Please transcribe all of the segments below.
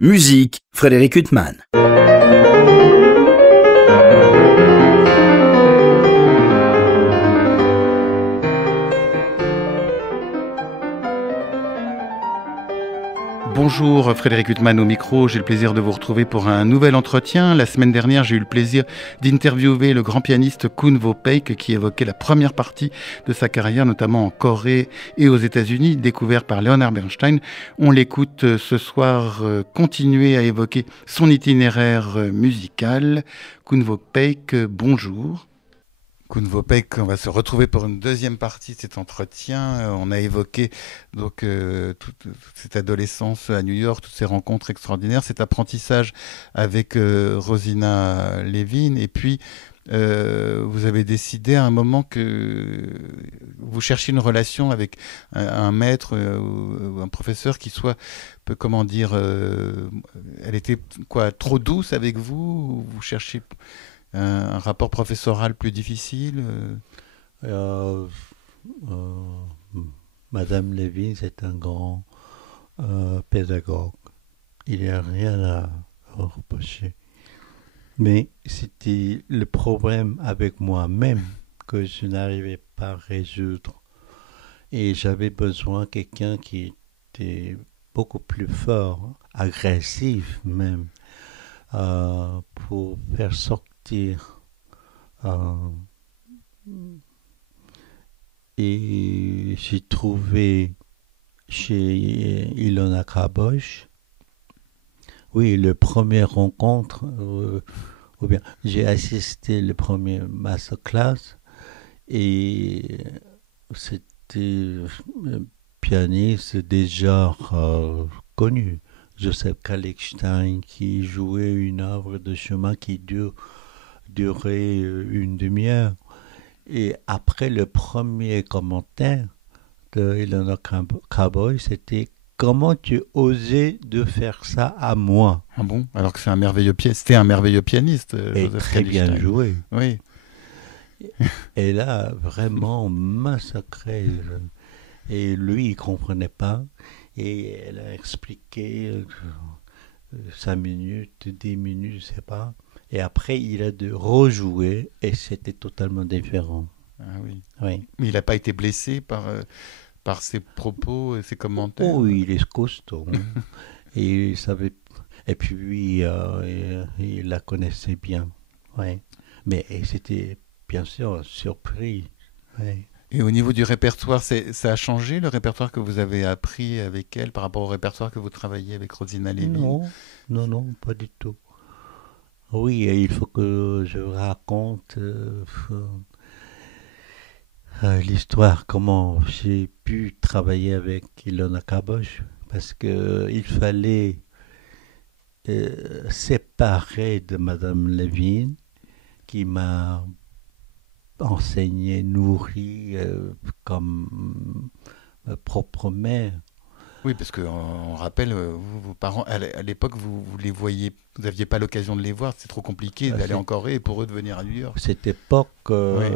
Musique, Frédéric Huttman. Bonjour, Frédéric Huttman au micro. J'ai le plaisir de vous retrouver pour un nouvel entretien. La semaine dernière, j'ai eu le plaisir d'interviewer le grand pianiste Koen Vopeik qui évoquait la première partie de sa carrière, notamment en Corée et aux États-Unis, découvert par Leonard Bernstein. On l'écoute ce soir continuer à évoquer son itinéraire musical. Koen Vopeik, bonjour. Koen Vopeik, on va se retrouver pour une deuxième partie de cet entretien. On a évoqué donc toute cette adolescence à New York, toutes ces rencontres extraordinaires, cet apprentissage avec Rosina Levin, et puis vous avez décidé à un moment que vous cherchiez une relation avec un maître ou un professeur qui soit, comment dire, elle était quoi, trop douce avec vous, ou vous cherchiez un rapport professoral plus difficile Euh, euh, Madame Levin, c'est un grand pédagogue. Il n'y a rien à reprocher. Mais c'était le problème avec moi-même que je n'arrivais pas à résoudre. Et j'avais besoin de quelqu'un qui était beaucoup plus fort, agressif même, pour faire sortir. euh, Et j'ai trouvé chez Ilona Krabosch, oui, le premier rencontre, ou bien j'ai assisté le premier masterclass et c'était un pianiste déjà connu, Joseph Kalekstein, qui jouait une œuvre de chemin qui durait une demi-heure. Et après le premier commentaire de Ilona Cowboy, c'était comment tu osais de faire ça à moi. Ah bon? Alors que c'est un merveilleux pianiste. C'était un merveilleux pianiste, Et Joseph très bien Kallichstein. joué. Oui. Et là, vraiment massacré. Et lui, il comprenait pas. Et elle a expliqué 5 minutes, 10 minutes, je sais pas. Et après, il a de rejouer et c'était totalement différent. Ah oui. Oui. Mais il n'a pas été blessé par ses propos et ses commentaires. Oh, il est costaud. Hein. Et il savait. Et puis, il la connaissait bien. Ouais. Mais c'était bien sûr surpris. Ouais. Et au niveau du répertoire, ça a changé le répertoire que vous avez appris avec elle par rapport au répertoire que vous travaillez avec Rosina Levin? Non, non, pas du tout. Oui, il faut que je raconte l'histoire, comment j'ai pu travailler avec Ilona Kabosh, parce que il fallait séparer de Madame Levin, qui m'a enseigné, nourri comme ma propre mère. Oui, parce qu'on rappelle, vous, vos parents, à l'époque, vous les voyiez, vous n'aviez pas l'occasion de les voir, c'est trop compliqué d'aller en Corée et pour eux de venir à New York. Cette époque, Oui,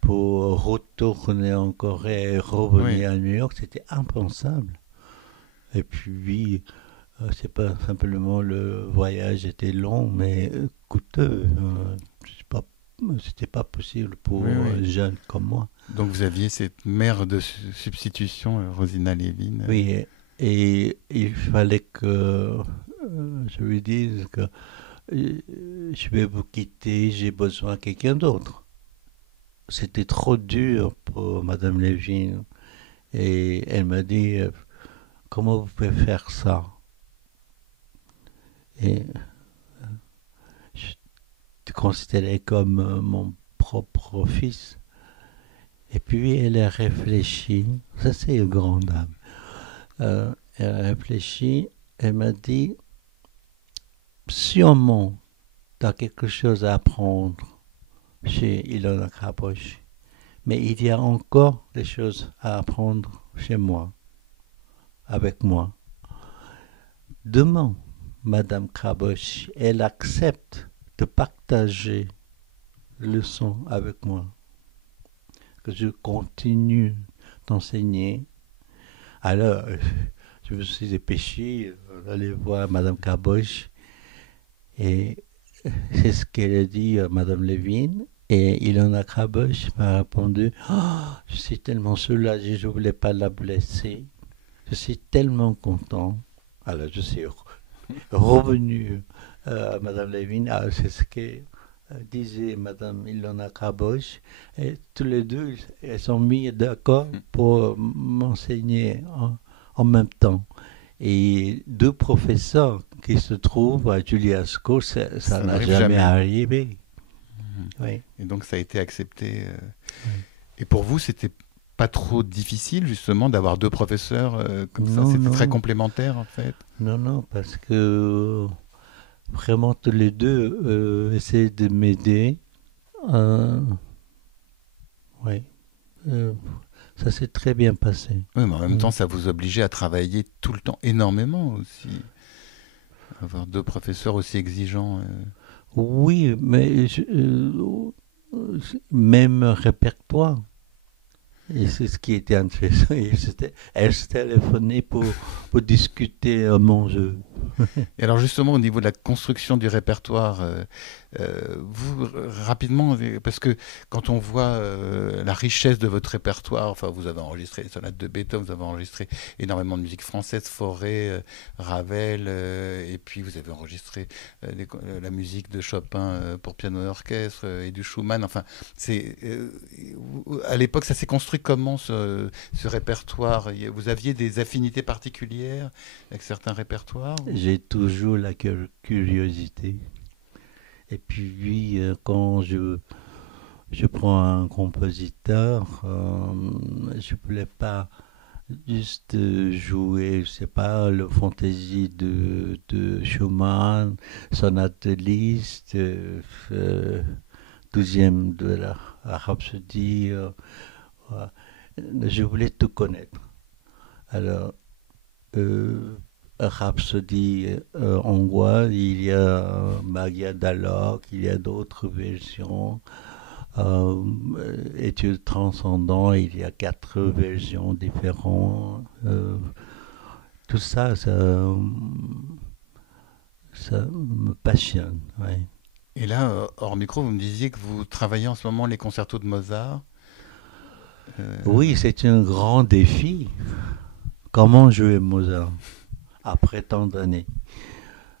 pour retourner en Corée et oui. revenir à New York, c'était impensable. Et puis, c'est pas simplement le voyage était long, mais coûteux. C'était pas possible pour Oui, oui. jeunes comme moi. Donc vous aviez cette mère de substitution, Rosina Levin. Oui, et il fallait que je lui dise que je vais vous quitter, j'ai besoin de quelqu'un d'autre. C'était trop dur pour Madame Levin. Et elle m'a dit, comment vous pouvez faire ça? Et je te considérais comme mon propre fils. Et puis elle a réfléchi, ça c'est une grande dame. Elle a réfléchi, elle m'a dit, sûrement tu as quelque chose à apprendre chez Ilona Krabosch, mais il y a encore des choses à apprendre chez moi, avec moi. Demain, Madame Krabosch, elle accepte de partager le leçon avec moi, que je continue d'enseigner. Alors, je je me suis dépêché d'aller voir Madame Caboche et c'est ce qu'elle a dit à Madame Levine. Et Ilona Caboche m'a répondu: oh, je suis tellement soulagé, je ne voulais pas la blesser. Je suis tellement content. Alors je suis revenu à Madame Levine. Ah, c'est ce que disait Madame Ilona Caboche. Et tous les deux, elles sont mis d'accord pour m'enseigner en même temps. Et deux professeurs qui se trouvent à Juliasco, ça n'a jamais arrivé. Oui. Et donc ça a été accepté. Oui. Et pour vous, c'était pas trop difficile justement d'avoir deux professeurs comme ça? C'était très complémentaire en fait? Non, parce que vraiment tous les deux essayaient de m'aider. Oui. Ça s'est très bien passé. Oui, mais en même temps, ça vous obligeait à travailler tout le temps énormément aussi. Avoir deux professeurs aussi exigeants. Oui, mais même répertoire. Et c'est ce qui était intéressant. Elle se téléphonait pour discuter mon jeu. Et alors justement, au niveau de la construction du répertoire, vous, rapidement, parce que quand on voit la richesse de votre répertoire, enfin, vous avez enregistré les sonates de Beethoven, vous avez enregistré énormément de musique française, Fauré, Ravel, et puis vous avez enregistré la musique de Chopin pour piano et orchestre, et du Schumann, enfin, à l'époque, ça s'est construit comment ce répertoire? Vous aviez des affinités particulières avec certains répertoires? J'ai toujours la curiosité. Et puis, quand je prends un compositeur, je ne voulais pas juste jouer, je sais pas, le fantaisie de Schumann, sonate de Liszt, 12e de la Rhapsodie. Je voulais tout connaître. Alors, Rhapsodie hongroise, il y a Magia Dalok, il y a d'autres versions. Études transcendant, il y a 4 versions différentes. Tout ça, ça me passionne. Ouais. Et là, hors micro, vous me disiez que vous travaillez en ce moment les concertos de Mozart. Oui, c'est un grand défi. Comment jouer Mozart après tant d'années?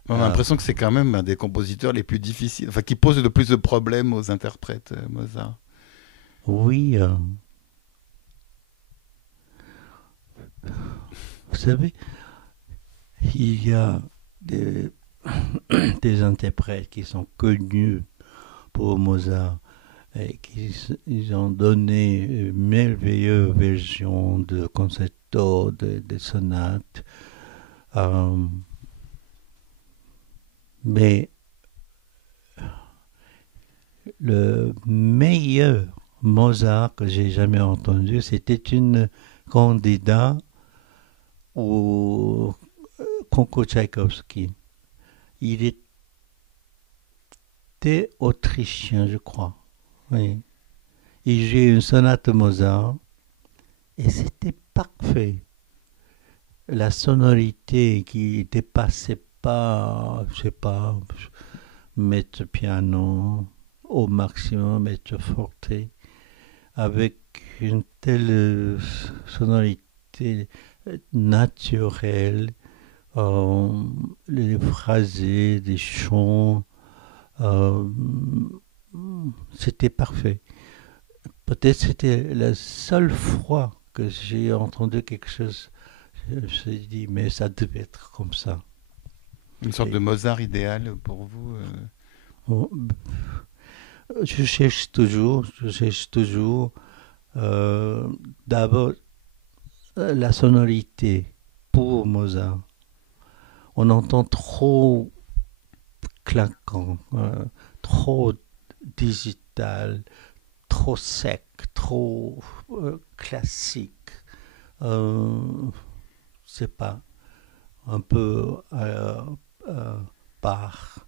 On a l'impression que c'est quand même un des compositeurs les plus difficiles, enfin qui pose le plus de problèmes aux interprètes, Mozart. Oui. Vous savez, il y a des interprètes qui sont connus pour Mozart et ils ont donné une merveilleuse version de concerto, de sonates. Mais le meilleur Mozart que j'ai jamais entendu, c'était une candidat au concours Tchaïkovski. Il était autrichien, je crois. Oui. Il jouait une sonate Mozart et c'était parfait. La sonorité qui dépassait pas, je sais pas, mettre piano au maximum, mettre forte, avec une telle sonorité naturelle, les phrasés, des chants, c'était parfait. Peut-être c'était la seule fois que j'ai entendu quelque chose, je me suis dit, mais ça devait être comme ça. Une sorte de Mozart idéal pour vous Je cherche toujours d'abord la sonorité pour Mozart. On entend trop claquant, trop digital, trop sec, trop classique. C'est pas un peu par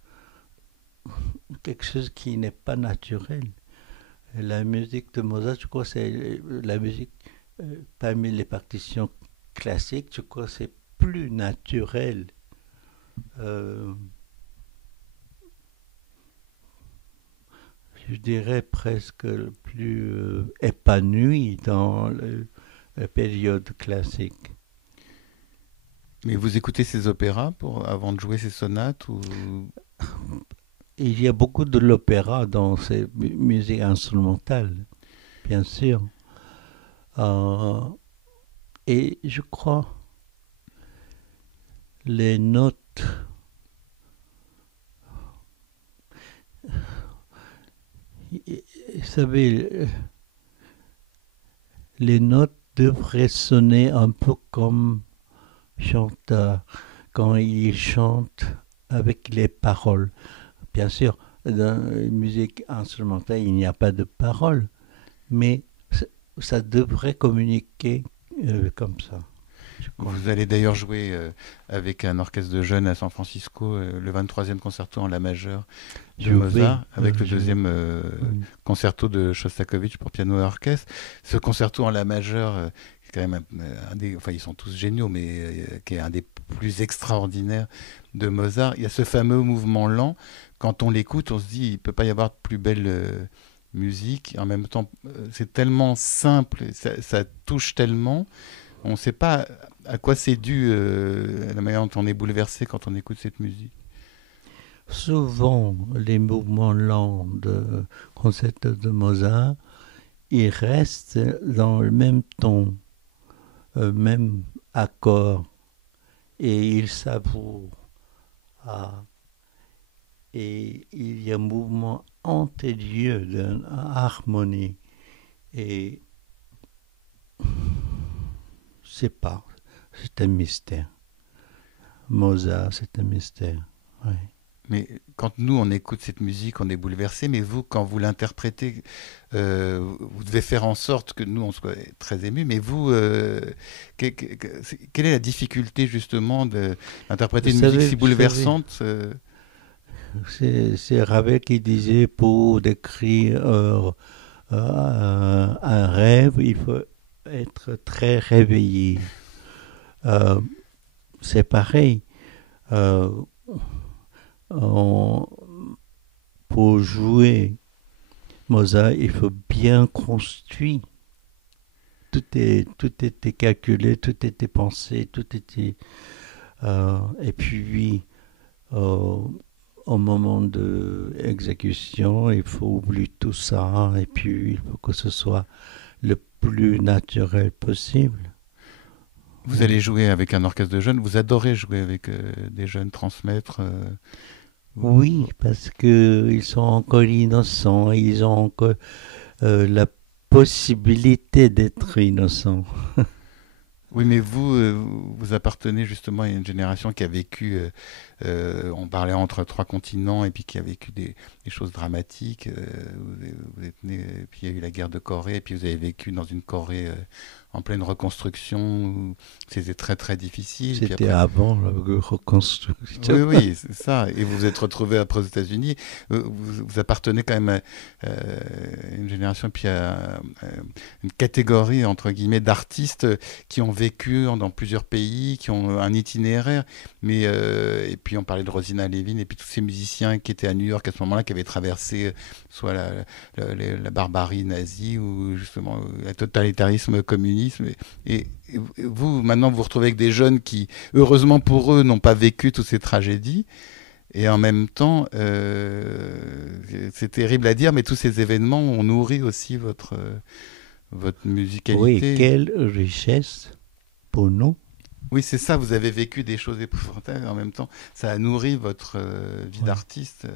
quelque chose qui n'est pas naturel. La musique de Mozart, je crois, c'est la musique parmi les partitions classiques, je crois, c'est plus naturel, je dirais presque le plus épanoui dans la période classique. Mais vous écoutez ces opéras avant de jouer ces sonates ou... Il y a beaucoup de l'opéra dans ces musiques instrumentales, bien sûr. Et je crois les notes, vous savez, les notes devraient sonner un peu comme chanteur quand il chante avec les paroles. Bien sûr, dans la musique instrumentale, il n'y a pas de paroles, mais ça devrait communiquer comme ça. Vous allez d'ailleurs jouer avec un orchestre de jeunes à San Francisco, le 23e concerto en la majeure de Mozart, avec le deuxième concerto de Shostakovich pour piano et orchestre. Ce concerto en la majeure, c'est quand même un des, enfin ils sont tous géniaux, mais qui est un des plus extraordinaires de Mozart. Il y a ce fameux mouvement lent. Quand on l'écoute, on se dit il ne peut pas y avoir de plus belle musique. En même temps, c'est tellement simple, ça touche tellement. On ne sait pas à quoi c'est dû la manière dont on est bouleversé quand on écoute cette musique. Souvent, les mouvements lents de concerto de Mozart, ils restent dans le même ton, même accord, et ils savourent. Et il y a un mouvement antérieur d'une harmonie. Et c'est pas, c'est un mystère. Mozart, c'est un mystère. Oui. Mais quand nous, on écoute cette musique, on est bouleversé, mais vous, quand vous l'interprétez, vous devez faire en sorte que nous, on soit très émus, mais vous, quelle est la difficulté justement d'interpréter une musique si bouleversante C'est Ravel qui disait, pour décrire un rêve, il faut être très réveillé. C'est pareil. Pour jouer Mozart, il faut bien construire. Tout était calculé, tout était pensé, tout était... et puis, au moment de l'exécution, il faut oublier tout ça, et puis il faut que ce soit le plus naturel possible. Vous allez jouer avec un orchestre de jeunes, vous adorez jouer avec des jeunes, transmettre Oui, parce qu'ils sont encore innocents, ils ont encore la possibilité d'être innocents. Oui, mais vous appartenez justement à une génération qui a vécu, on parlait entre trois continents, et puis qui a vécu des choses dramatiques. Vous êtes né, puis il y a eu la guerre de Corée, et puis vous avez vécu dans une Corée en pleine reconstruction, où c'était très très difficile. C'était puis après, avant la reconstruction. oui, oui, c'est ça. Et vous vous êtes retrouvé après aux États-Unis. Vous appartenez quand même à une génération, puis à une catégorie, entre guillemets, d'artistes qui ont vécu dans plusieurs pays, qui ont un itinéraire. Mais, et puis on parlait de Rosina Levin, et puis tous ces musiciens qui étaient à New York à ce moment-là, qui avaient traversé soit la barbarie nazie ou justement le totalitarisme communiste. Et vous, maintenant, vous vous retrouvez avec des jeunes qui, heureusement pour eux, n'ont pas vécu toutes ces tragédies. Et en même temps, c'est terrible à dire, mais tous ces événements ont nourri aussi votre musicalité. Oui, quelle richesse pour nous. Oui, c'est ça, vous avez vécu des choses épouvantables, en même temps, ça a nourri votre vie d'artiste.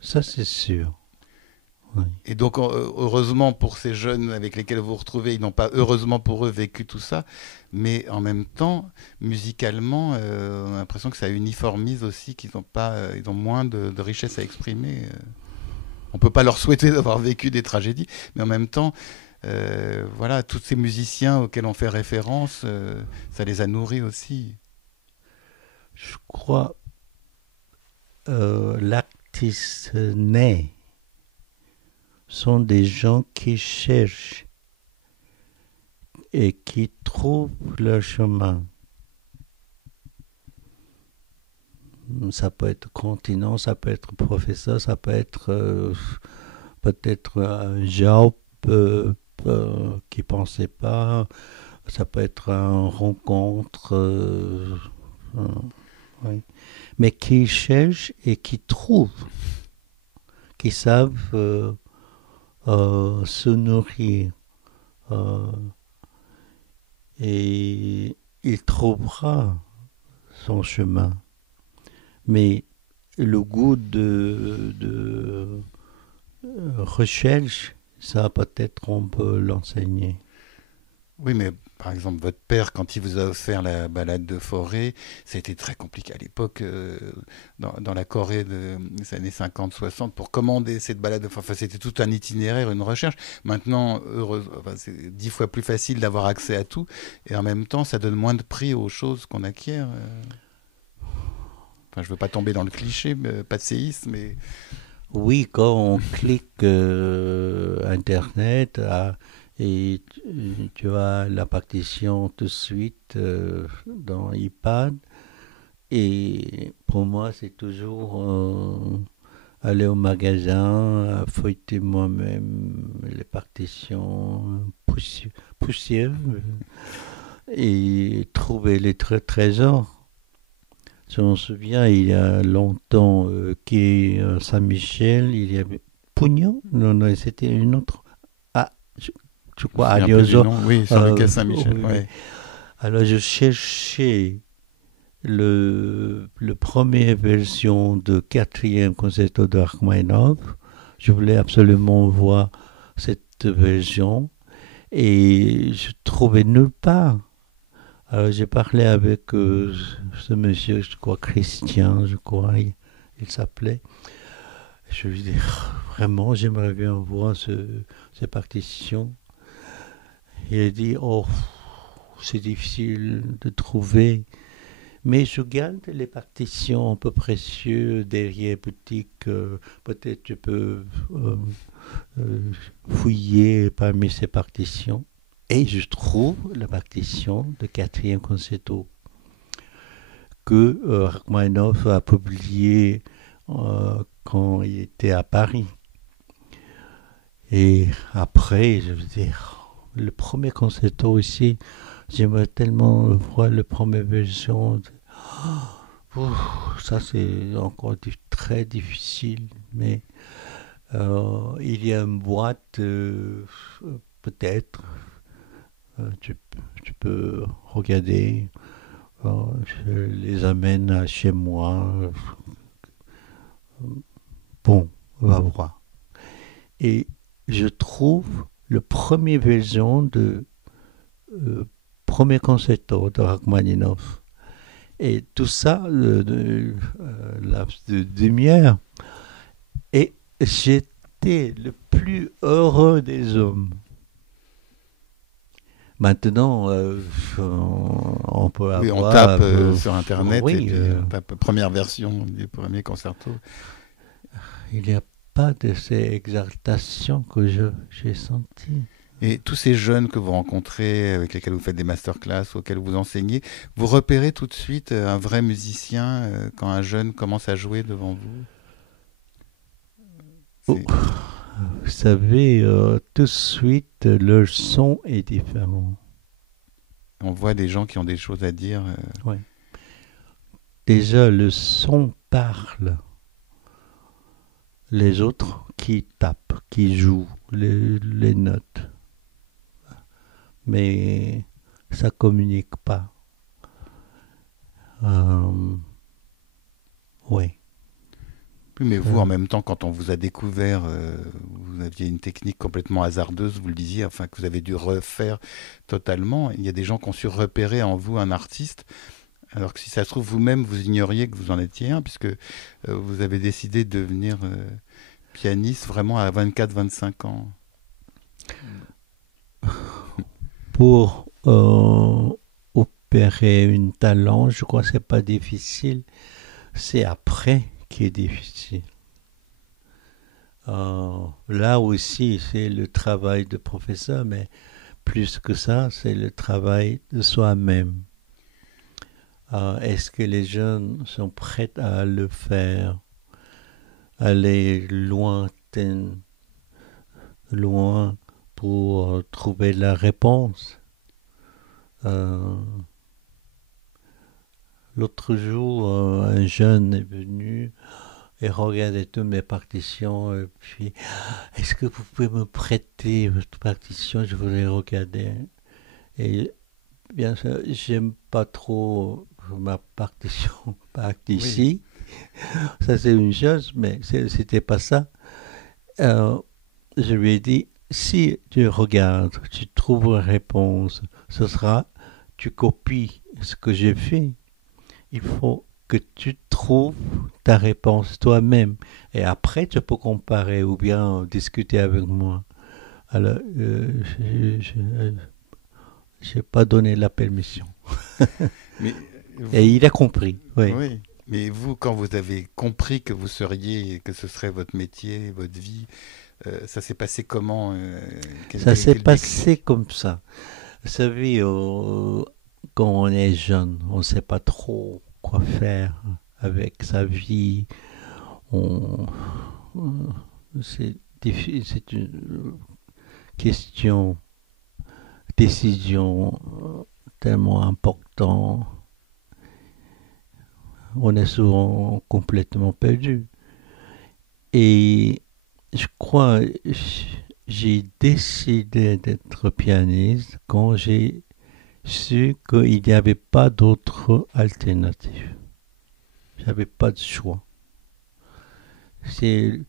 Ça, c'est sûr. Oui. Et donc, heureusement pour ces jeunes avec lesquels vous vous retrouvez, ils n'ont pas, heureusement pour eux, vécu tout ça, mais en même temps, musicalement, on a l'impression que ça uniformise aussi, qu'ils n'ont pas, ils ont moins de richesse à exprimer. On ne peut pas leur souhaiter d'avoir vécu des tragédies, mais en même temps, voilà, tous ces musiciens auxquels on fait référence, ça les a nourris aussi. Je crois l'artiste né sont des gens qui cherchent et qui trouvent leur chemin. Ça peut être continent, ça peut être professeur, ça peut être peut-être un job qui ne pensait pas, ça peut être une rencontre, oui. Mais qui cherchent et qui trouvent, qui savent se nourrir. Et il trouvera son chemin. Mais le goût de recherche, ça peut-être on peut l'enseigner. Oui, mais par exemple, votre père, quand il vous a offert la balade de forêt, ça a été très compliqué à l'époque, dans la Corée des années 50-60, pour commander cette balade de forêt. Enfin, c'était tout un itinéraire, une recherche. Maintenant, enfin, c'est 10 fois plus facile d'avoir accès à tout, et en même temps, ça donne moins de prix aux choses qu'on acquiert. Enfin, je veux pas tomber dans le cliché, pas de séisme, mais... Oui, quand on clique Internet et tu as la partition tout de suite dans iPad. Et pour moi, c'est toujours aller au magasin, feuilleter moi-même les partitions poussières et trouver les trésors. Je me souviens, il y a longtemps, qui est Saint-Michel, il y avait Pugno. Non, c'était une autre. Ah, je crois, Je me souviens plus du Arioso. nom. Oui, sur le quai Saint-Michel. Oui. Ouais. Alors, je cherchais le première version de quatrième concerto de Rachmaninoff. Je voulais absolument voir cette version et je trouvais nulle part. Alors j'ai parlé avec ce monsieur, je crois Christian, il s'appelait. Je lui ai dit, vraiment, j'aimerais bien voir ces partitions. Il a dit, oh, c'est difficile de trouver. Mais je garde les partitions un peu précieuses derrière boutique. Peut-être je peux fouiller parmi ces partitions. Et je trouve la partition de quatrième concerto que Rachmaninoff a publié quand il était à Paris. Et après, je veux dire, le premier concerto aussi, j'aimerais tellement voir la première version. Ça, c'est encore très difficile, mais il y a une boîte, peut-être, tu peux regarder. Je les amène à chez moi. Bon, on va voir. Et je trouve la première version de premier concerto de Rachmaninoff. Et tout ça, laps de demi-heure. Et j'étais le plus heureux des hommes. Maintenant, on peut avoir... Oui, on tape sur Internet oui, et puis on tape première version du premier concerto. Il n'y a pas de ces exaltations que j'ai senties. Et tous ces jeunes que vous rencontrez, avec lesquels vous faites des masterclass, auxquels vous enseignez, vous repérez tout de suite un vrai musicien quand un jeune commence à jouer devant vous? Vous savez, tout de suite, leur son est différent. On voit des gens qui ont des choses à dire. Ouais. Déjà, le son parle. Les autres qui tapent, qui jouent les notes. Mais ça ne communique pas. Oui. Mais vous, en même temps, quand on vous a découvert, vous aviez une technique complètement hasardeuse, vous le disiez, enfin que vous avez dû refaire totalement. Il y a des gens qui ont su repérer en vous un artiste, alors que si ça se trouve, vous-même, vous ignoriez que vous en étiez un, puisque vous avez décidé de devenir pianiste vraiment à 24-25 ans. Pour opérer un talent, je crois que ce n'est pas difficile. C'est après qui est difficile. Là aussi, c'est le travail de professeur, mais plus que ça, c'est le travail de soi-même. Est-ce que les jeunes sont prêts à le faire, aller loin pour trouver la réponse? L'autre jour, un jeune est venu et regardait toutes mes partitions et puis est-ce que vous pouvez me prêter votre partition? Je voulais regarder. Et bien sûr, j'aime pas trop ma partition par ici. Ça c'est une chose, mais c'était pas ça. Je lui ai dit, si tu regardes, tu trouves une réponse, ce sera, tu copies ce que j'ai fait. Il faut que tu trouves ta réponse toi-même. Et après, tu peux comparer ou bien discuter avec moi. Alors, je n'ai pas donné la permission. Mais vous, Et il a compris, oui. oui. Mais vous, quand vous avez compris que vous seriez, que ce serait votre métier, votre vie, ça s'est passé comment Ça quel s'est était le passé déclic? comme ça. Vous savez, quand on est jeune, on ne sait pas trop quoi faire avec sa vie. On, c'est une question, décision tellement importante. On est souvent complètement perdu. Et je crois, j'ai décidé d'être pianiste quand j'ai su qu'il n'y avait pas d'autre alternative. J'avais pas de choix. C'est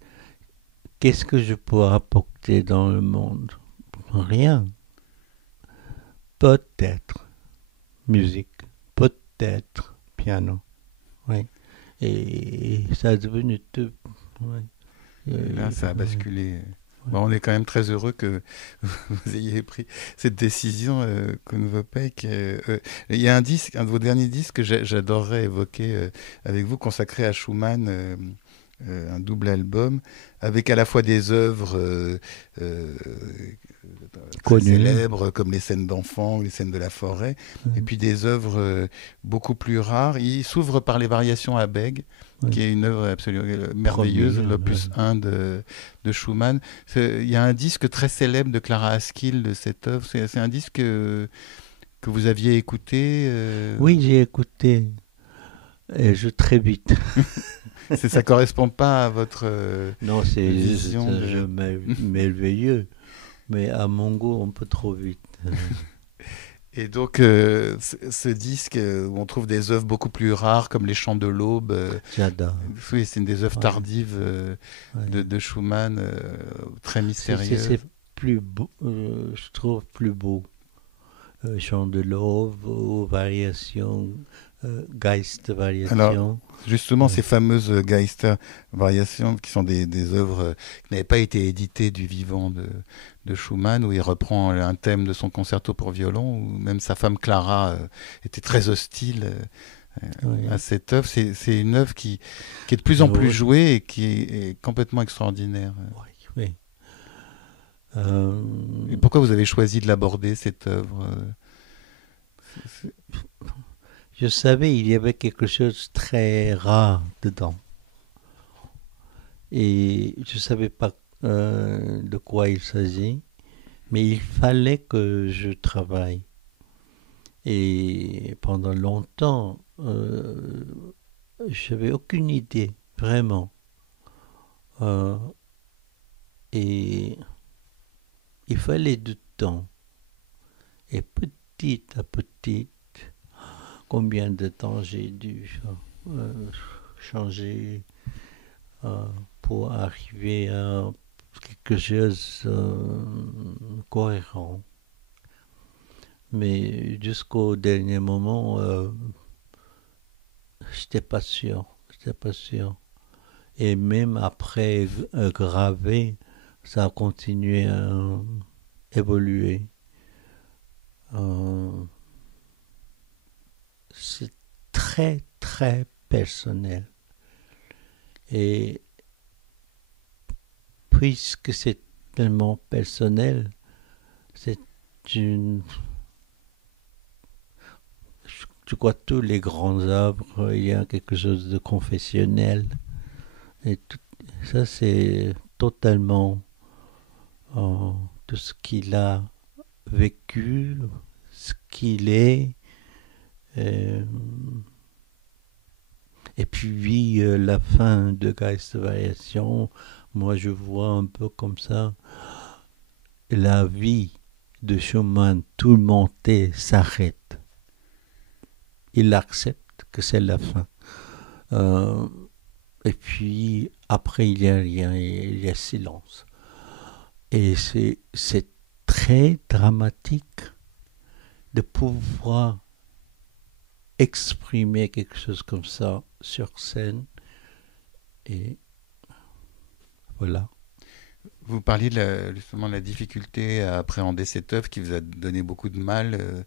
qu'est-ce que je peux apporter dans le monde? Rien. Peut-être musique, peut-être piano. Oui. Et ça a devenu tout. Oui. Et là, ça a Oui. basculé. Oui. Bon, on est quand même très heureux que vous ayez pris cette décision que ne veut pas. Il y a un disque, un de vos derniers disques que j'adorerais évoquer avec vous, consacré à Schumann, un double album, avec à la fois des œuvres euh, très Connu. célèbres comme les scènes d'enfants ou les scènes de la forêt, et Oui. puis des œuvres beaucoup plus rares. Il s'ouvre par les variations à Bègue, qui Oui. est une œuvre absolument merveilleuse, Premier. l'opus 1 de Schumann. Il y a un disque très célèbre de Clara Askill de cette œuvre. C'est un disque que vous aviez écouté. Oui, j'ai écouté. Et je très vite. Ça correspond pas à votre Non, c'est vision un de. jeu merveilleux. Mais à mon goût, un peu trop vite. Et donc, ce disque où on trouve des œuvres beaucoup plus rares comme Les Chants de l'Aube, J'adore. oui, c'est une des œuvres Ouais, tardives ouais. de Schumann, très C'est mystérieuses. plus beau, je trouve plus beau. Chant de l'Aube, ou variation, Geist Alors, variation. justement, Ouais. ces fameuses Geister variations, qui sont des œuvres qui n'avaient pas été éditées du vivant de Schumann, où il reprend un thème de son concerto pour violon, où même sa femme Clara était très hostile à Ouais. cette œuvre. C'est une œuvre qui est de plus en plus Oui, jouée et qui est complètement extraordinaire. oui, oui. Et Euh, pourquoi vous avez choisi de l'aborder, cette œuvre c'est- je savais il y avait quelque chose de très rare dedans. Et je ne savais pas de quoi il s'agit, mais il fallait que je travaille. Et pendant longtemps, je n'avais aucune idée, vraiment. Euh, et il fallait du temps. Et petit à petit, combien de temps j'ai dû euh, changer pour arriver à quelque chose de cohérent. Mais jusqu'au dernier moment, j'étais pas sûr. J'étais pas sûr. Et même après gravé, ça a continué à évoluer. Euh, c'est très, très personnel. Et puisque c'est tellement personnel, c'est une... Je crois que tous les grands œuvres, il y a quelque chose de confessionnel. Et tout, ça, c'est totalement tout ce qu'il a vécu, ce qu'il est. euh, et puis la fin de Geistesvariation, moi je vois un peu comme ça la vie de Schumann, tout le monté s'arrête. Il accepte que c'est la fin. Euh, et puis après il y a rien, il y a silence. Et c'est très dramatique de pouvoir exprimer quelque chose comme ça sur scène. Et voilà. Vous parliez justement de la difficulté à appréhender cette œuvre qui vous a donné beaucoup de mal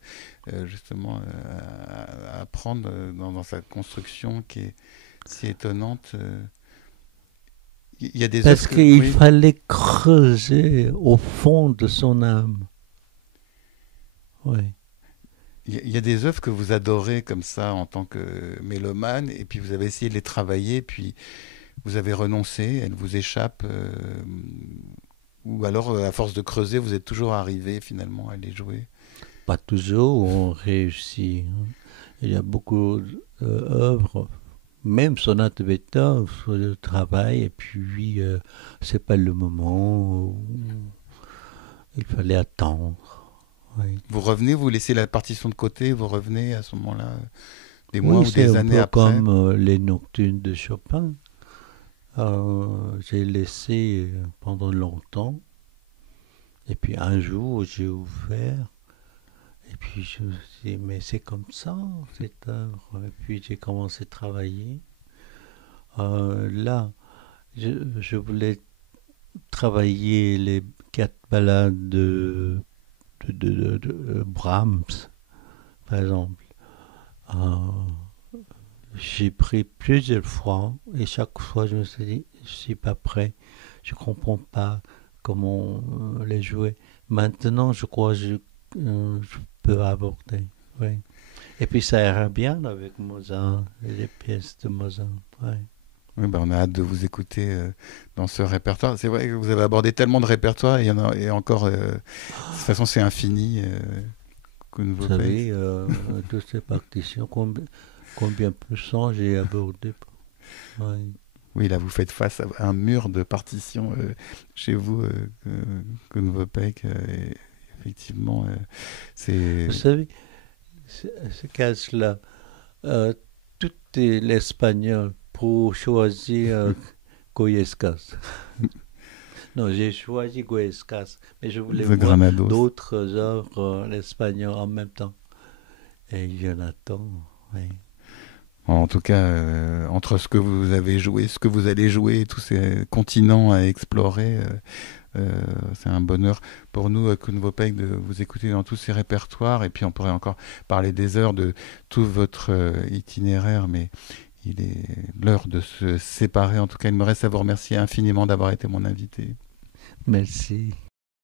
justement à apprendre dans sa construction qui est si étonnante. Il y a des Parce œuvres que... qu'il Oui. fallait creuser au fond de son âme. Oui. Il y a des œuvres que vous adorez comme ça en tant que mélomane, et puis vous avez essayé de les travailler, puis vous avez renoncé, elles vous échappent, ou alors à force de creuser, vous êtes toujours arrivé finalement à les jouer. Pas toujours on réussit. Il y a beaucoup d'œuvres, même sonate Beethoven, je travaille, et puis c'est pas le moment où il fallait attendre. Oui, Vous revenez, vous laissez la partition de côté, vous revenez à ce moment-là, des mois oui ou c'est des un années peu après. comme les nocturnes de Chopin. J'ai laissé pendant longtemps, et puis un jour j'ai ouvert, et puis je me suis dit, mais c'est comme ça, cette œuvre. Et puis j'ai commencé à travailler. Là, je voulais travailler les 4 ballades de Brahms, par exemple. Euh, j'ai pris plusieurs fois, et chaque fois je me suis dit, je suis pas prêt, je comprends pas comment les jouer. Maintenant, je crois que je peux aborder. Oui. Et puis ça ira bien avec Mozart, et les pièces de Mozart. Oui. Oui, ben on a hâte de vous écouter dans ce répertoire. C'est vrai que vous avez abordé tellement de répertoires, et il y en a et encore, de toute façon c'est infini. Vous savez, toutes ces partitions, combien de chants j'ai abordé. Oui. Oui, là, vous faites face à un mur de partitions chez vous, Kuhn Peck. Effectivement, c'est... Vous savez, ce cas-là, tout est l'espagnol pour choisir Goyescas. Non, j'ai choisi Goyescas, mais je voulais The voir Granados. d'autres œuvres l'espagnol en même temps. Et Jonathan, oui. En tout cas, entre ce que vous avez joué, ce que vous allez jouer, tous ces continents à explorer, c'est un bonheur pour nous, Kuhn Peck, de vous écouter dans tous ces répertoires. Et puis on pourrait encore parler des heures de tout votre itinéraire, mais il est l'heure de se séparer. En tout cas, il me reste à vous remercier infiniment d'avoir été mon invité. Merci.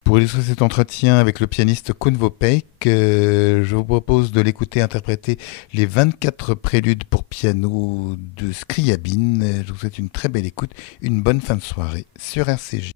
Pour illustrer cet entretien avec le pianiste Kuhn Peck, je vous propose de l'écouter interpréter les 24 préludes pour piano de Scriabine. Je vous souhaite une très belle écoute, une bonne fin de soirée sur RCJ.